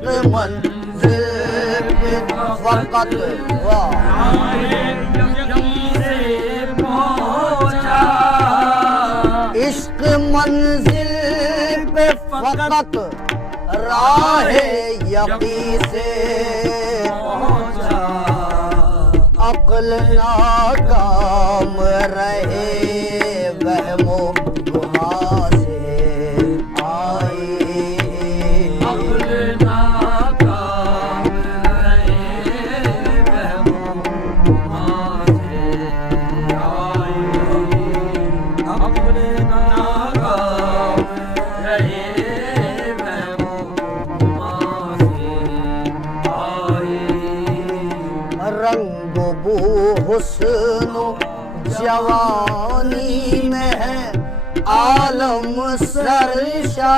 इश्क मंजिल पे फकत इश्क मंजिल पे फकत राहे यकी से अक्ल नाकाम रहे वहमो गुमा से आई अक्ल नाकाम रहे वहमो गुमा से आई अक्ल नाकाम रहे वहमो गुमा से आई रंग बू हुस्न जवानी में है आलम सरशार